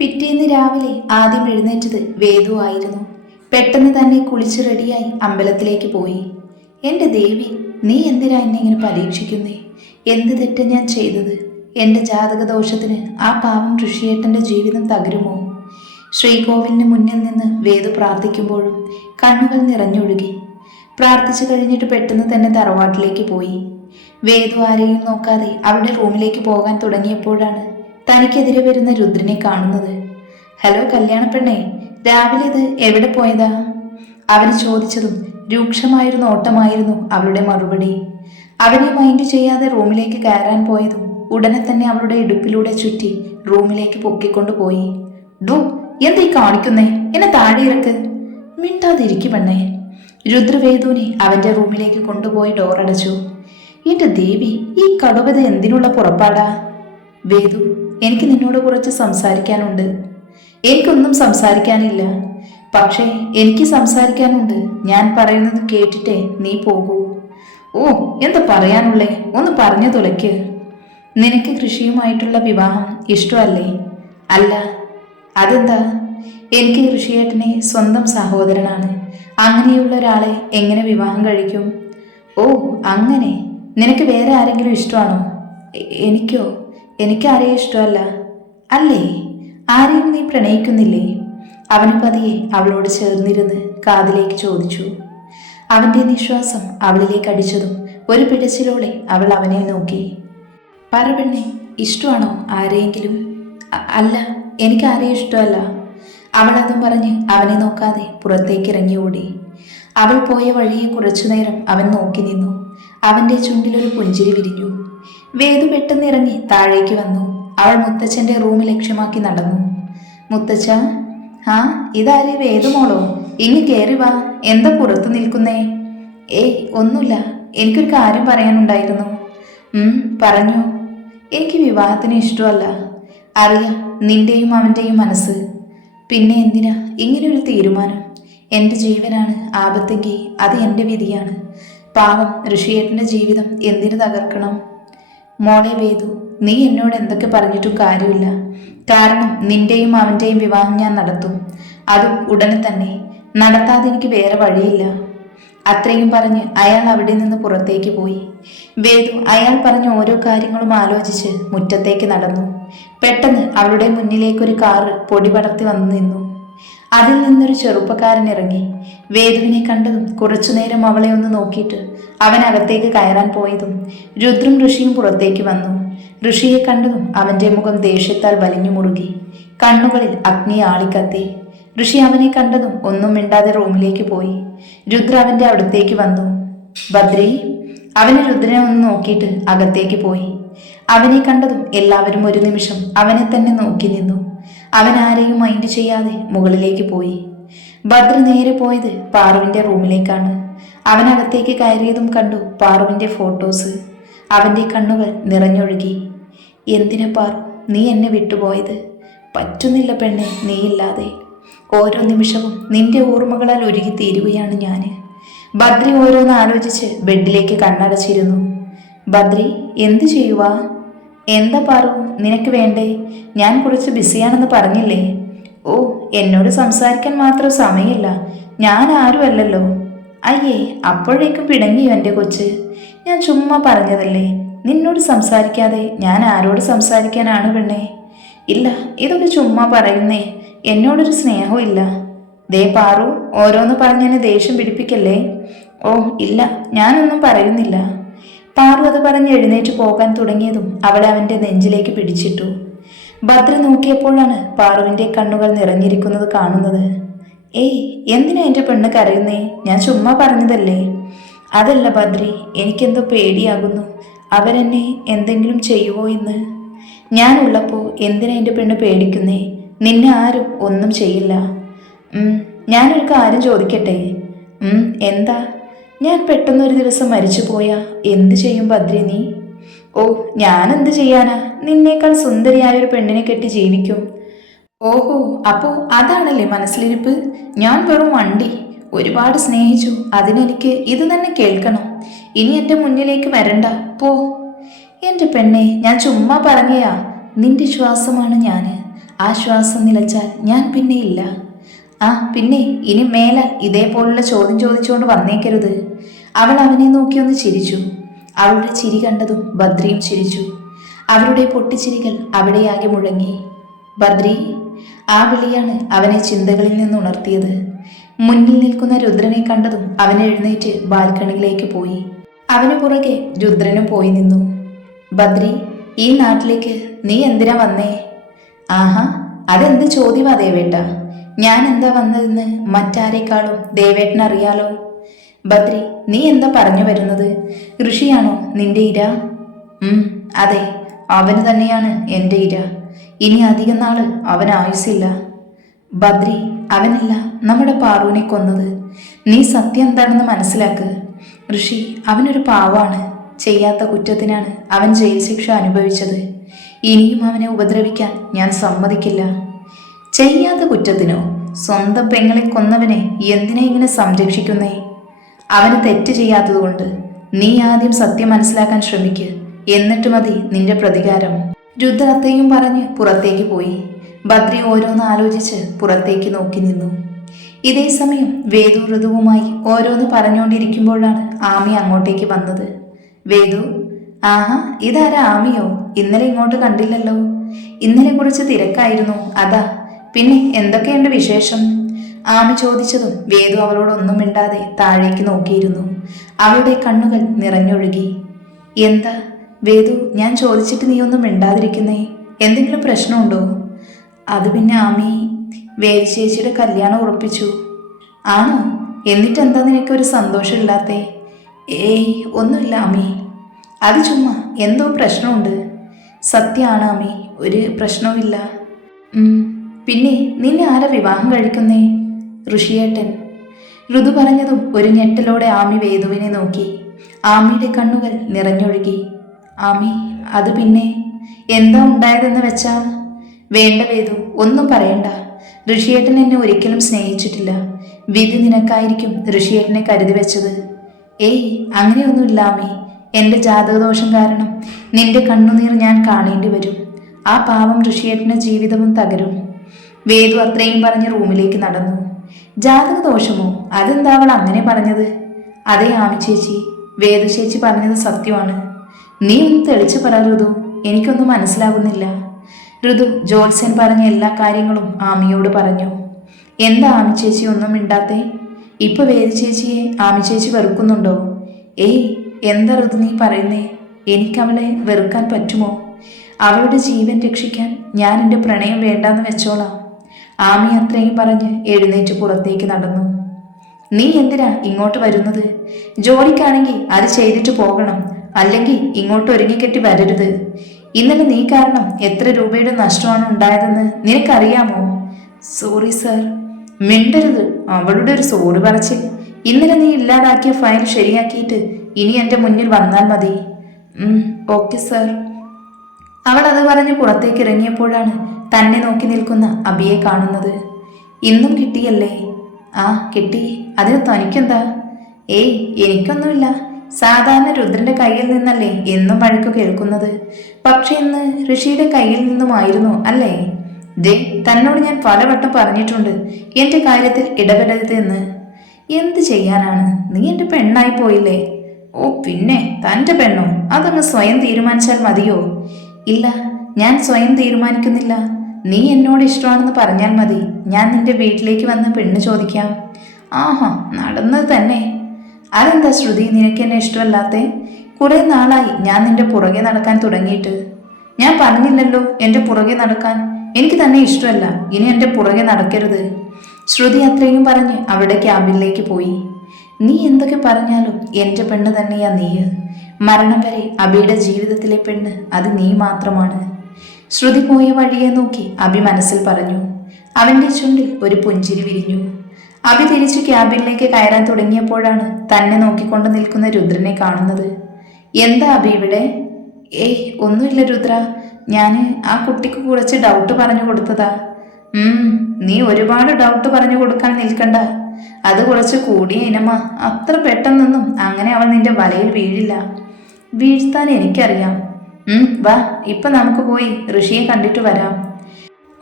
പിറ്റേന്ന് രാവിലെ ആദ്യം എഴുന്നേറ്റത് വേദു ആയിരുന്നു. പെട്ടെന്ന് തന്നെ കുളിച്ച് റെഡിയായി അമ്പലത്തിലേക്ക് പോയി. എൻ്റെ ദേവി, നീ എന്തിനാ എന്നെ ഇങ്ങനെ പരീക്ഷിക്കുന്നേ? എന്ത് തെറ്റാ ഞാൻ ചെയ്തത്? എൻ്റെ ജാതകദോഷത്തിന് ആ പാവം ഋഷിയേട്ടൻ്റെ ജീവിതം തകരുമോ? ശ്രീകോവിലിന് മുന്നിൽ നിന്ന് വേദു പ്രാർത്ഥിക്കുമ്പോഴും കണ്ണുകൾ നിറഞ്ഞൊഴുകി. പ്രാർത്ഥിച്ചു കഴിഞ്ഞിട്ട് പെട്ടെന്ന് തന്നെ തറവാട്ടിലേക്ക് പോയി. വേദു ആരെയും നോക്കാതെ അവളുടെ റൂമിലേക്ക് പോകാൻ തുടങ്ങിയപ്പോഴാണ് തനിക്കെതിരെ വരുന്ന രുദ്രനെ കാണുന്നത്. ഹലോ കല്യാണപ്പെണ്ണേ, രാവിലെ ഇത് എവിടെ പോയതാ? അവന് ചോദിച്ചതും രൂക്ഷമായൊരു നോട്ടമായിരുന്നു അവളുടെ മറുപടി. അവനെ മൈൻഡ് ചെയ്യാതെ റൂമിലേക്ക് കയറാൻ പോയതും ഉടനെ തന്നെ അവളുടെ ഇടുപ്പിലൂടെ ചുറ്റി റൂമിലേക്ക് പൊക്കിക്കൊണ്ടു പോയി. ഡു, എന്തീ കാണിക്കുന്നേ? എന്നെ താഴെ ഇറക്ക്. മിണ്ടാതിരിക്കു പെണ്ണേ. രുദ്രവേദുവിനെ അവന്റെ റൂമിലേക്ക് കൊണ്ടുപോയി ഡോറടച്ചു. എന്റെ ദേവി, ഈ കടുവത എന്തിനുള്ള പുറപ്പാടാ? വേദു, എനിക്ക് നിന്നോട് കുറച്ച് സംസാരിക്കാനുണ്ട്. എനിക്കൊന്നും സംസാരിക്കാനില്ല, പക്ഷേ എനിക്ക് സംസാരിക്കാനുണ്ട്. ഞാൻ പറയുന്നത് കേട്ടിട്ടേ നീ പോകൂ. ഓ, എന്താ പറയാനുള്ളേ? ഒന്ന് പറഞ്ഞു തുലയ്ക്ക്. നിനക്ക് കൃഷിയുമായിട്ടുള്ള വിവാഹം ഇഷ്ടമല്ലേ? അല്ല. അതെന്താ? എനിക്ക് കൃഷിയേട്ടനെ സ്വന്തം സഹോദരനാണ്. അങ്ങനെയുള്ള ഒരാളെ എങ്ങനെ വിവാഹം കഴിക്കും? ഓ അങ്ങനെ. നിനക്ക് വേറെ ആരെങ്കിലും ഇഷ്ടമാണോ? എനിക്കോ? എനിക്കാരെയും ഇഷ്ടമല്ല. അല്ലേ? ആരെയും നീ പ്രണയിക്കുന്നില്ലേ? അവന് പതിയെ അവളോട് ചേർന്നിരുന്ന് കാതിലേക്ക് ചോദിച്ചു. അവന്റെ നിശ്വാസം അവളിലേക്ക് അടിച്ചതും ഒരു പിടച്ചിലോടെ അവൾ അവനെ നോക്കി. പറ പെണ്ണെ, ഇഷ്ടമാണോ ആരെയെങ്കിലും? അല്ല, എനിക്ക് ആരെയും ഇഷ്ടമല്ല. അവൾ അതും പറഞ്ഞ് അവനെ നോക്കാതെ പുറത്തേക്ക് ഇറങ്ങി ഓടി. അവൾ പോയ വഴിയെ കുറച്ചുനേരം അവൻ നോക്കി നിന്നു. അവന്റെ ചുണ്ടിലൊരു പുഞ്ചിരി വിരിഞ്ഞു. വേദു പെട്ടെന്ന് ഇറങ്ങി താഴേക്ക് വന്നു. അവൾ മുത്തച്ഛന്റെ റൂം ലക്ഷ്യമാക്കി നടന്നു. മുത്തച്ഛ? ആ, ഇതാരേ വേദുമോളോ? ഇങ്ങ് കയറി വാ. എന്താ പുറത്തു നിൽക്കുന്നേ? ഏയ് ഒന്നുമില്ല, എനിക്കൊരു കാര്യം പറയാനുണ്ടായിരുന്നു. പറഞ്ഞു. എനിക്ക് വിവാഹത്തിന് ഇഷ്ടമല്ല. അറിയാം നിന്റെയും അവൻ്റെയും മനസ്സ്. പിന്നെ എന്തിനാ ഇങ്ങനെയൊരു തീരുമാനം? എൻ്റെ ജീവനാണ് ആപത്തെങ്കിൽ അത് എൻ്റെ വിധിയാണ്. പാവം ഋഷിയേട്ടൻ്റെ ജീവിതം എന്തിനു തകർക്കണം? മോളെ വേദു, നീ എന്നോട് എന്തൊക്കെ പറഞ്ഞിട്ടും കാര്യമില്ല. കാരണം നിന്റെയും അവൻ്റെയും വിവാഹം ഞാൻ നടത്തും. അതും ഉടനെ തന്നെ. നടത്താതെ എനിക്ക് വേറെ വഴിയില്ല. അത്രയും പറഞ്ഞ് അയാൾ അവിടെ നിന്ന് പുറത്തേക്ക് പോയി. വേദു അയാൾ പറഞ്ഞ ഓരോ കാര്യങ്ങളും ആലോചിച്ച് മുറ്റത്തേക്ക് നടന്നു. പെട്ടെന്ന് അവളുടെ മുന്നിലേക്കൊരു കാറ് പൊടി പടർത്തി വന്നു നിന്നു. അതിൽ നിന്നൊരു ചെറുപ്പക്കാരൻ ഇറങ്ങി. വേദുവിനെ കണ്ടതും കുറച്ചുനേരം അവളെ ഒന്ന് നോക്കിയിട്ട് അവൻ അകത്തേക്ക് കയറാൻ പോയതും രുദ്രും ഋഷിയും പുറത്തേക്ക് വന്നു. ഋഷിയെ കണ്ടതും അവന്റെ മുഖം ദേഷ്യത്താൽ വലിഞ്ഞു മുറുകി. കണ്ണുകളിൽ അഗ്നി ആളിക്കത്തി. ഋഷി അവനെ കണ്ടതും ഒന്നും മിണ്ടാതെ റൂമിലേക്ക് പോയി. രുദ്ര അവന്റെ അടുത്തേക്ക് വന്നു. ബദ്രി. അവന് രുദ്രനെ ഒന്ന് നോക്കിയിട്ട് അകത്തേക്ക് പോയി. അവനെ കണ്ടതും എല്ലാവരും ഒരു നിമിഷം അവനെ തന്നെ നോക്കി നിന്നു. അവൻ ആരെയും മൈൻഡ് ചെയ്യാതെ മുകളിലേക്ക് പോയി. ഭദ്ര നേരെ പോയത് പാറുവിന്റെ റൂമിലേക്കാണ്. അവനകത്തേക്ക് കയറിയതും കണ്ടു പാറുവിന്റെ ഫോട്ടോസ്. അവന്റെ കണ്ണുകൾ നിറഞ്ഞൊഴുകി. എന്തിനാ പാറു നീ എന്നെ വിട്ടുപോയത്? പറ്റുന്നില്ല പെണ്ണെ, നീയില്ലാതെ. ഓരോ നിമിഷവും നിന്റെ ഓർമ്മകളാൽ ഒരുകി തീരുകയാണ് ഞാൻ. ബദ്രി ഓരോന്ന് ആലോചിച്ച് ബെഡിലേക്ക് കണ്ണടച്ചിരുന്നു. ബദ്രി, എന്ത് ചെയ്യുവാ? എന്താ പാറു നിനക്ക് വേണ്ടേ? ഞാൻ കുറച്ച് ബിസിയാണെന്ന് പറഞ്ഞില്ലേ? ഓ, എന്നോട് സംസാരിക്കാൻ മാത്രം സമയമില്ല. ഞാൻ ആരുമല്ലല്ലോ. അയ്യേ, അപ്പോഴേക്കും പിടങ്ങിയോ എൻ്റെ കൊച്ച്? ഞാൻ ചുമ്മാ പറഞ്ഞതല്ലേ. നിന്നോട് സംസാരിക്കാതെ ഞാൻ ആരോട് സംസാരിക്കാനാണ് പെണ്ണേ? ഇല്ല, ഇതൊക്കെ ചുമ്മാ പറയുന്നേ. എന്നോടൊരു സ്നേഹവും ഇല്ല. ദേ പാറു, ഓരോന്ന് പറഞ്ഞെന്നെ ദേഷ്യം പിടിപ്പിക്കല്ലേ. ഓ ഇല്ല, ഞാനൊന്നും പറയുന്നില്ല. പാറു അത് പറഞ്ഞ് എഴുന്നേറ്റ് പോകാൻ തുടങ്ങിയതും അവളെ അവൻ്റെ നെഞ്ചിലേക്ക് പിടിച്ചിട്ടു. ഭദ്ര നോക്കിയപ്പോഴാണ് പാറുവിൻ്റെ കണ്ണുകൾ നിറഞ്ഞിരിക്കുന്നത് കാണുന്നത്. ഏയ്, എന്തിനാ എൻ്റെ പെണ്ണ് കരയുന്നേ? ഞാൻ ചുമ്മാ പറഞ്ഞതല്ലേ. അതല്ല ഭദ്രി, എനിക്കെന്തോ പേടിയാകുന്നു. അവരെന്നെ എന്തെങ്കിലും ചെയ്യുമോ എന്ന്. ഞാനുള്ളപ്പോൾ എന്തിനാ എൻ്റെ പെണ്ണ് പേടിക്കുന്നേ? നിന്നെ ആരും ഒന്നും ചെയ്യില്ല. ഞാനൊരു കാര്യം ചോദിക്കട്ടെ? എന്താ? ഞാൻ പെട്ടെന്നൊരു ദിവസം മരിച്ചു പോയാ എന്ത് ചെയ്യും ഭദ്രി നീ? ഓ, ഞാനെന്ത് ചെയ്യാനാ? നിന്നേക്കാൾ സുന്ദരിയായൊരു പെണ്ണിനെ കെട്ടി ജീവിക്കും. ഓഹോ, അപ്പോൾ അതാണല്ലേ മനസ്സിലിരിപ്പ്? ഞാൻ വെറും വണ്ടി. ഒരുപാട് സ്നേഹിച്ചു, അതിനെനിക്ക് ഇത് തന്നെ കേൾക്കണം. ഇനി എൻ്റെ മുന്നിലേക്ക് വരണ്ട, പോ. എൻ്റെ പെണ്ണെ, ഞാൻ ചുമ്മാ പറഞ്ഞയാ. നിന്റെ ശ്വാസമാണ് ഞാൻ. ആ ശ്വാസം നിലച്ചാൽ ഞാൻ പിന്നെ ഇല്ല. ആ പിന്നെ ഇനി മേലാൽ ഇതേപോലുള്ള ചോദ്യം ചോദിച്ചുകൊണ്ട് വന്നേക്കരുത്. അവൾ അവനെ നോക്കി ഒന്ന് ചിരിച്ചു. അവളുടെ ചിരി കണ്ടതും ബദ്രിയും ചിരിച്ചു. അവരുടെ പൊട്ടിച്ചിരികൾ അവിടെയാകെ മുഴങ്ങി. ബദ്രി! ആ വിളിയാണ് അവനെ ചിന്തകളിൽ നിന്ന് ഉണർത്തിയത്. മുന്നിൽ നിൽക്കുന്ന രുദ്രനെ കണ്ടതും അവൻ എഴുന്നേറ്റ് ബാൽക്കണിയിലേക്ക് പോയി. അവന് പുറകെ രുദ്രനും പോയി നിന്നു. ബദ്രി, ഈ നാട്ടിലേക്ക് നീ എന്തിനാ വന്നേ? ആഹാ, അതെന്ത് ചോദ്യമാ ദേവേട്ട. ഞാൻ എന്താ വന്നതെന്ന് മറ്റാരേക്കാളും ദേവേട്ടൻ അറിയാലോ. ബദ്രി, നീ എന്താ പറഞ്ഞു വരുന്നത്? ഋഷിയാണോ നിന്റെ ഇര? അതെ, അവന് തന്നെയാണ് എൻ്റെ ഇര. ഇനി അധികം നാള് അവൻ ആയുസില്ല. ബദ്രി, അവനല്ല നമ്മുടെ പാറുവിനെ കൊന്നത്. നീ സത്യം എന്താണെന്ന് മനസ്സിലാക്ക്. ഋഷി അവനൊരു പാവാണ്. ചെയ്യാത്ത കുറ്റത്തിനാണ് അവൻ ജയിൽ ശിക്ഷ അനുഭവിച്ചത്. ഇനിയും അവനെ ഉപദ്രവിക്കാൻ ഞാൻ സമ്മതിക്കില്ല. ചെയ്യാത്ത കുറ്റത്തിനോ? സ്വന്തം പെങ്ങളെ കൊന്നവനെ എന്തിനാ ഇങ്ങനെ സംരക്ഷിക്കുന്നേ? അവന് തെറ്റ് ചെയ്യാത്തതുകൊണ്ട്. നീ ആദ്യം സത്യം മനസ്സിലാക്കാൻ ശ്രമിക്ക്, എന്നിട്ട് മതി നിന്റെ പ്രതികാരം. രുദ്രത്തെയും പറഞ്ഞ് പുറത്തേക്ക് പോയി. ബദ്രി ഓരോന്ന് ആലോചിച്ച് പുറത്തേക്ക് നോക്കി നിന്നു. ഇതേ സമയം വേദു ഋതുവുമായി ഓരോന്ന് പറഞ്ഞുകൊണ്ടിരിക്കുമ്പോഴാണ് ആമി അങ്ങോട്ടേക്ക് വന്നത്. വേദു, ആഹാ, ഇതാരാ ആമിയോ? ഇന്നലെ ഇങ്ങോട്ട് കണ്ടില്ലല്ലോ. ഇന്നലെ കുറച്ച് തിരക്കായിരുന്നു, അതാ. പിന്നെ എന്തൊക്കെയുണ്ട് വിശേഷം? ആമി ചോദിച്ചതും വേദു അവളോടൊന്നും മിണ്ടാതെ താഴേക്ക് നോക്കിയിരുന്നു. അവളുടെ കണ്ണുകൾ നിറഞ്ഞൊഴുകി. എന്താ വേദു, ഞാൻ ചോദിച്ചിട്ട് നീ ഒന്നും മിണ്ടാതിരിക്കുന്നേ? എന്തെങ്കിലും പ്രശ്നമുണ്ടോ? അത് പിന്നെ ആമി, വേദു ചേച്ചിയുടെ കല്യാണം ഉറപ്പിച്ചു. ആണോ? എന്നിട്ടെന്താ നിനക്കൊരു സന്തോഷമില്ലാത്തേ? ഏയ് ഒന്നുമില്ല ആമി. അത് ചുമ്മാ, എന്തോ പ്രശ്നമുണ്ട്. സത്യമാണ് ആമി, ഒരു പ്രശ്നവുമില്ല. പിന്നെ നിന്നെ ആരാ വിവാഹം കഴിക്കുന്നേ? ഋഷിയേട്ടൻ. ഋതു പറഞ്ഞതും ഒരു ഞെട്ടലോടെ ആമി വേദുവിനെ നോക്കി. ആമിയുടെ കണ്ണുകൾ നിറഞ്ഞൊഴുകി. ആമി, അത് പിന്നെ എന്താ ഉണ്ടായതെന്ന് വെച്ചാ? വേണ്ട വേദു, ഒന്നും പറയണ്ട. ഋഷിയേട്ടൻ എന്നെ ഒരിക്കലും സ്നേഹിച്ചിട്ടില്ല. വിധി നിനക്കായിരിക്കും ഋഷിയേട്ടനെ കരുതി വെച്ചത്. ഏയ് അങ്ങനെയൊന്നുമില്ല ആമി. എൻ്റെ ജാതകദോഷം കാരണം നിന്റെ കണ്ണുനീർ ഞാൻ കാണേണ്ടി വരും. ആ പാവം ഋഷിയേട്ടൻ്റെ ജീവിതവും തകരും. വേദു അത്രയും പറഞ്ഞ് റൂമിലേക്ക് നടന്നു. ജാതകദോഷമോ? അതെന്താ അവൾ അങ്ങനെ പറഞ്ഞത്? അതെ ആമി ചേച്ചി, വേദു ചേച്ചി പറഞ്ഞത് സത്യമാണ്. നീ ഒന്ന് തെളിച്ചു പറ ഋതു, എനിക്കൊന്നും മനസ്സിലാകുന്നില്ല. ഋതു ജോത്സ്യൻ പറഞ്ഞ എല്ലാ കാര്യങ്ങളും ആമിയോട് പറഞ്ഞു. എന്താ ആമി ചേച്ചി ഒന്നും മിണ്ടാത്തേ? ഇപ്പൊ വേദു ചേച്ചിയെ ആമി ചേച്ചി വെറുക്കുന്നുണ്ടോ? ഏയ് എന്താ ഋതു നീ പറയുന്നേ? എനിക്കവളെ വെറുക്കാൻ പറ്റുമോ? അവളുടെ ജീവൻ രക്ഷിക്കാൻ ഞാൻ എൻ്റെ പ്രണയം വേണ്ടാന്ന് വെച്ചോളാം. ആമി അത്രയും പറഞ്ഞ് എഴുന്നേറ്റ് പുറത്തേക്ക് നടന്നു. നീ എന്തിനാ ഇങ്ങോട്ട് വരുന്നത്? ജോലിക്കാണെങ്കിൽ അത് ചെയ്തിട്ട് പോകണം, അല്ലെങ്കിൽ ഇങ്ങോട്ട് ഒരുങ്ങിക്കെട്ടി വരരുത്. ഇന്നലെ നീ കാരണം എത്ര രൂപയുടെ നഷ്ടമാണ് ഉണ്ടായതെന്ന് നിനക്കറിയാമോ? Sorry sir. മിണ്ടരുത്. അവളുടെ ഒരു സോറി പറച്ചിൽ. ഇന്നലെ നീ ഇല്ലാതാക്കിയ ഫയൽ ശരിയാക്കിയിട്ട് ഇനി എൻ്റെ മുന്നിൽ വന്നാൽ മതി. Okay sir. അവൾ അത് പറഞ്ഞ് പുറത്തേക്ക് ഇറങ്ങിയപ്പോഴാണ് തന്നെ നോക്കി നിൽക്കുന്ന അബിയെ കാണുന്നത്. ഇന്നും കിട്ടിയല്ലേ? ആ കിട്ടി. അതിന് തനിക്കെന്താ? ഏയ് എനിക്കൊന്നുമില്ല. സാധാരണ രുദ്രന്റെ കയ്യിൽ നിന്നല്ലേ എന്നും വഴക്കു കേൾക്കുന്നത്. പക്ഷെ ഇന്ന് ഋഷിയുടെ കയ്യിൽ നിന്നുമായിരുന്നു അല്ലേ? ദേ, തന്നോട് ഞാൻ പലവട്ടം പറഞ്ഞിട്ടുണ്ട് എൻ്റെ കാര്യത്തിൽ ഇടപെടരുത് എന്ന്. എന്ത് ചെയ്യാനാണ്, നീ എൻ്റെ പെണ്ണായി പോയില്ലേ. ഓ പിന്നെ തൻ്റെ പെണ്ണോ? അതങ്ങ് സ്വയം തീരുമാനിച്ചാൽ മതിയോ? ഇല്ല, ഞാൻ സ്വയം തീരുമാനിക്കുന്നില്ല. നീ എന്നോട് ഇഷ്ടമാണെന്ന് പറഞ്ഞാൽ മതി. ഞാൻ നിന്റെ വീട്ടിലേക്ക് വന്ന് പെണ്ണ് ചോദിക്കാം. ആഹാ, നടന്നത് തന്നെ. അതെന്താ ശ്രുതി നിനക്ക് എന്നെ ഇഷ്ടമല്ലാത്തേ? കുറെ നാളായി ഞാൻ നിന്റെ പുറകെ നടക്കാൻ തുടങ്ങിയിട്ട്. ഞാൻ പറഞ്ഞില്ലല്ലോ എൻ്റെ പുറകെ നടക്കാൻ. എനിക്ക് തന്നെ ഇഷ്ടമല്ല. ഇനി എൻ്റെ പുറകെ നടക്കരുത്. ശ്രുതി അത്രയും പറഞ്ഞ് അവരുടെ ക്യാബിനിലേക്ക് പോയി. നീ എന്തൊക്കെ പറഞ്ഞാലും എൻ്റെ പെണ്ണ് തന്നെയാ നീ. മരണം വരെ അബിയുടെ ജീവിതത്തിലെ പെണ്ണ് അത് നീ മാത്രമാണ്. ശ്രുതി പോയ വഴിയെ നോക്കി അബി മനസ്സിൽ പറഞ്ഞു. അവൻ്റെ ചുണ്ടിൽ ഒരു പുഞ്ചിരി വിരിഞ്ഞു. അബി തിരിച്ചു ക്യാബിനിലേക്ക് കയറാൻ തുടങ്ങിയപ്പോഴാണ് തന്നെ നോക്കിക്കൊണ്ട് നിൽക്കുന്ന രുദ്രനെ കാണുന്നത്. എന്താ അബി ഇവിടെ? ഏയ് ഒന്നുമില്ല രുദ്ര, ഞാൻ ആ കുട്ടിക്ക് കുറച്ച് ഡൗട്ട് പറഞ്ഞു കൊടുത്തതാ. നീ ഒരുപാട് ഡൗട്ട് പറഞ്ഞു കൊടുക്കാൻ നിൽക്കണ്ട. അത് കുറച്ച് കൂടിയ ഇനമാ. അത്ര പെട്ടെന്നൊന്നും അങ്ങനെ അവൾ നിന്റെ വലയിൽ വീഴില്ല. വീഴ്ത്താൻ എനിക്കറിയാം. വാ, ഇപ്പൊ നമുക്ക് പോയി ഋഷിയെ കണ്ടിട്ട് വരാം.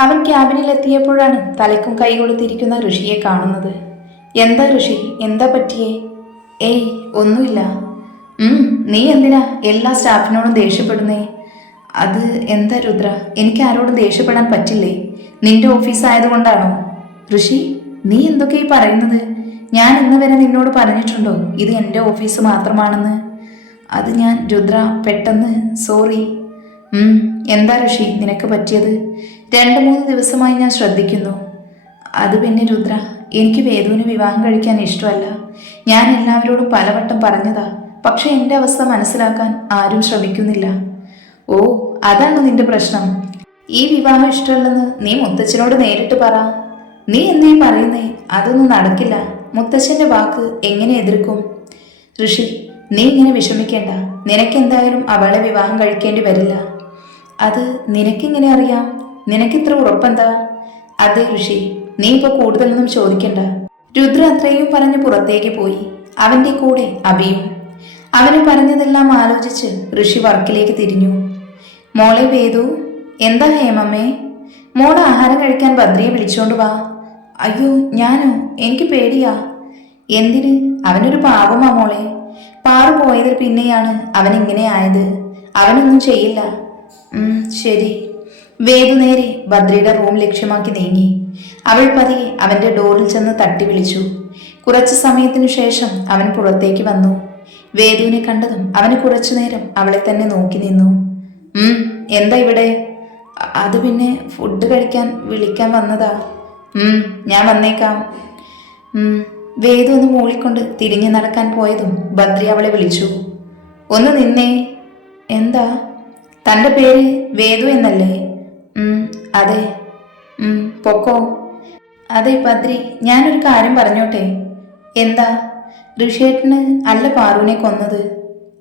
അവൻ ക്യാബിനിലെത്തിയപ്പോഴാണ് തലയ്ക്കും കൈ കൊടുത്തിരിക്കുന്ന ഋഷിയെ കാണുന്നത്. എന്താ ഋഷി, എന്താ പറ്റിയേ? ഏയ് ഒന്നുമില്ല. നീ എന്തിനാ എല്ലാ സ്റ്റാഫിനോടും ദേഷ്യപ്പെടുന്നേ? അത് എന്താ രുദ്ര, എനിക്ക് ആരോടും ദേഷ്യപ്പെടാൻ പറ്റില്ലേ? നിന്റെ ഓഫീസ് ആയതുകൊണ്ടാണോ? ഋഷി, നീ എന്തൊക്കെയായി പറയുന്നത്? ഞാൻ ഇന്ന് വരെ നിന്നോട് പറഞ്ഞിട്ടുണ്ടോ ഇത് എൻ്റെ ഓഫീസ് മാത്രമാണെന്ന്? അത് ഞാൻ രുദ്ര, പെട്ടെന്ന് സോറി. എന്താ ഋഷി നിനക്ക് പറ്റിയത്? 2-3 ദിവസമായി ഞാൻ ശ്രദ്ധിക്കുന്നു. അത് പിന്നെ രുദ്ര, എനിക്ക് വേദുവിന് വിവാഹം കഴിക്കാൻ ഇഷ്ടമല്ല. ഞാൻ എല്ലാവരോടും പലവട്ടം പറഞ്ഞതാ, പക്ഷെ എൻ്റെ അവസ്ഥ മനസ്സിലാക്കാൻ ആരും ശ്രമിക്കുന്നില്ല. ഓ, അതാണ് നിന്റെ പ്രശ്നം. ഈ വിവാഹം ഇഷ്ടമല്ലെന്ന് നീ മുത്തച്ഛനോട് നേരിട്ട് പറ. നീ എന്നീ പറയുന്നേ? അതൊന്നും നടക്കില്ല. മുത്തച്ഛൻ്റെ വാക്ക് എങ്ങനെ എതിർക്കും? ഋഷി, നീ ഇങ്ങനെ വിഷമിക്കേണ്ട. നിനക്കെന്തായാലും അവളെ വിവാഹം കഴിക്കേണ്ടി വരില്ല. അത് നിനക്കിങ്ങനെ അറിയാം? നിനക്കിത്ര ഉറപ്പെന്താ? അതെ ഋഷി, നീ ഇപ്പോൾ കൂടുതലൊന്നും ചോദിക്കണ്ട. രുദ്ര അത്രയും പറഞ്ഞ് പുറത്തേക്ക് പോയി. അവൻ്റെ കൂടെ അഭിയും. അവന് പറഞ്ഞതെല്ലാം ആലോചിച്ച് ഋഷി വർക്കിലേക്ക് തിരിഞ്ഞു. മോളെ വേദു. എന്താ ഹേമമ്മേ? മോളെ ആഹാരം കഴിക്കാൻ ബദ്രിയെ വിളിച്ചോണ്ട് വാ. അയ്യോ ഞാനോ? എനിക്ക് പേടിയാ. എന്തിന്? അവനൊരു പാവമാ മോളെ. പാറു പോയതിൽ പിന്നെയാണ് അവൻ ഇങ്ങനെ ആയത്. അവനൊന്നും ചെയ്യില്ല. ശരി. വേദു നേരെ ബദ്രിയുടെ റൂം ലക്ഷ്യമാക്കി നീങ്ങി. അവൾ പതിയെ അവന്റെ ഡോറിൽ ചെന്ന് തട്ടി വിളിച്ചു. കുറച്ചു സമയത്തിനു ശേഷം അവൻ പുറത്തേക്ക് വന്നു. വേദുവിനെ കണ്ടതും അവന് കുറച്ചു നേരം അവളെ തന്നെ നോക്കി നിന്നു. എന്താ ഇവിടെ? അത് പിന്നെ ഫുഡ് കഴിക്കാൻ വിളിക്കാൻ വന്നതാ. ഞാൻ വന്നേക്കാം. വേദു ഒന്ന് മൂളിക്കൊണ്ട് തിരിഞ്ഞു നടക്കാൻ പോയതും ബദ്രി അവളെ വിളിച്ചു. ഒന്ന് നിന്നേ. എന്താ? തൻ്റെ പേര് വേദു എന്നല്ലേ? അതെ. പൊക്കോ. അതെ ബദ്രി, ഞാനൊരു കാര്യം പറഞ്ഞോട്ടെ? എന്താ? ഋഷേട്ടന് അല്ല പാറുവിനെ കൊന്നത്.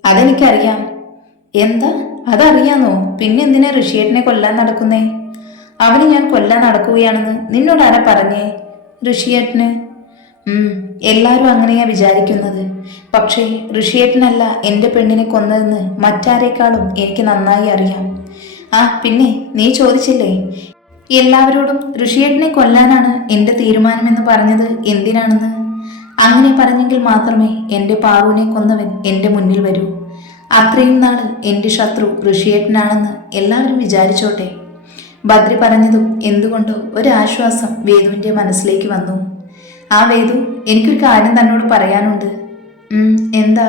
അതെനിക്കറിയാം. എന്താ? അതറിയാന്നോ? പിന്നെ എന്തിനാ ഋഷിയേട്ടനെ കൊല്ലാൻ നടക്കുന്നേ? അവന് ഞാൻ കൊല്ലാൻ നടക്കുകയാണെന്ന് നിന്നോട് ആരാ പറഞ്ഞേ? ഋഷിയേട്ടന്. എല്ലാവരും അങ്ങനെയാ വിചാരിക്കുന്നത്. പക്ഷേ ഋഷിയേട്ടനല്ല എൻ്റെ പെണ്ണിനെ കൊന്നതെന്ന് മറ്റാരേക്കാളും എനിക്ക് നന്നായി അറിയാം. പിന്നെ നീ ചോദിച്ചില്ലേ എല്ലാവരോടും ഋഷിയേട്ടനെ കൊല്ലാനാണ് എൻ്റെ തീരുമാനമെന്ന് പറഞ്ഞത് എന്തിനാണെന്ന്? അങ്ങനെ പറഞ്ഞെങ്കിൽ മാത്രമേ എൻ്റെ പാറുവിനെ കൊന്നവൻ എൻ്റെ മുന്നിൽ വരൂ. അത്രയും നാള് എൻ്റെ ശത്രു ഋഷിയേട്ടനാണെന്ന് എല്ലാവരും വിചാരിച്ചോട്ടെ. ബദ്രി പറഞ്ഞതും എന്തുകൊണ്ടോ ഒരാശ്വാസം വേദുവിൻ്റെ മനസ്സിലേക്ക് വന്നു. വേദു, എനിക്കൊരു കാര്യം തന്നോട് പറയാനുണ്ട്. എന്താ?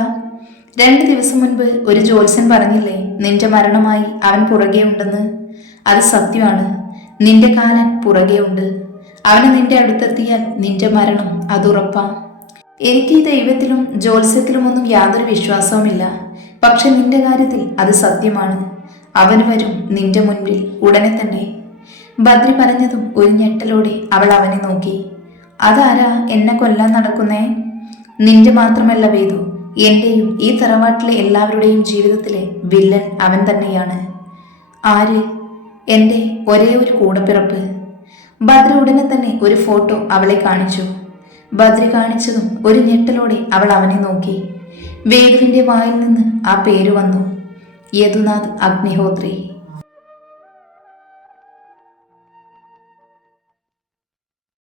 2 ദിവസം മുൻപ് ഒരു ജ്യോത്സ്യൻ പറഞ്ഞില്ലേ നിന്റെ മരണമായി അവൻ പുറകെ ഉണ്ടെന്ന്? അത് സത്യമാണ്. നിന്റെ കാലൻ പുറകെ ഉണ്ട്. അവന് നിന്റെ അടുത്തെത്തിയാൽ നിന്റെ മരണം അതുറപ്പാ. എനിക്ക് ഈ ദൈവത്തിലും ജ്യോത്സ്യത്തിലുമൊന്നും യാതൊരു വിശ്വാസവുമില്ല. പക്ഷെ നിന്റെ കാര്യത്തിൽ അത് സത്യമാണ്. അവന് വരും നിന്റെ മുൻപിൽ ഉടനെ തന്നെ. ബദ്രി പറഞ്ഞതും ഒരു ഞെട്ടലോടെ അവൾ അവനെ നോക്കി. അതാരാ എന്നെ കൊല്ലാൻ നടക്കുന്നേ? നിന്റെ മാത്രമല്ല വേദു, എന്റെയും ഈ തറവാട്ടിലെ എല്ലാവരുടെയും ജീവിതത്തിലെ വില്ലൻ അവൻ തന്നെയാണ്. ആര്? എൻ്റെ ഒരേ ഒരു കൂടപ്പിറപ്പ്. ബദ്രി ഉടനെ തന്നെ ഒരു ഫോട്ടോ അവളെ കാണിച്ചു. ബദ്രി കാണിച്ചതും ഒരു ഞെട്ടലോടെ അവൾ അവനെ നോക്കി. വേദുവിൻ്റെ വായിൽ നിന്ന് ആ പേര് വന്നു. യദുനാഥ് അഗ്നിഹോത്രി.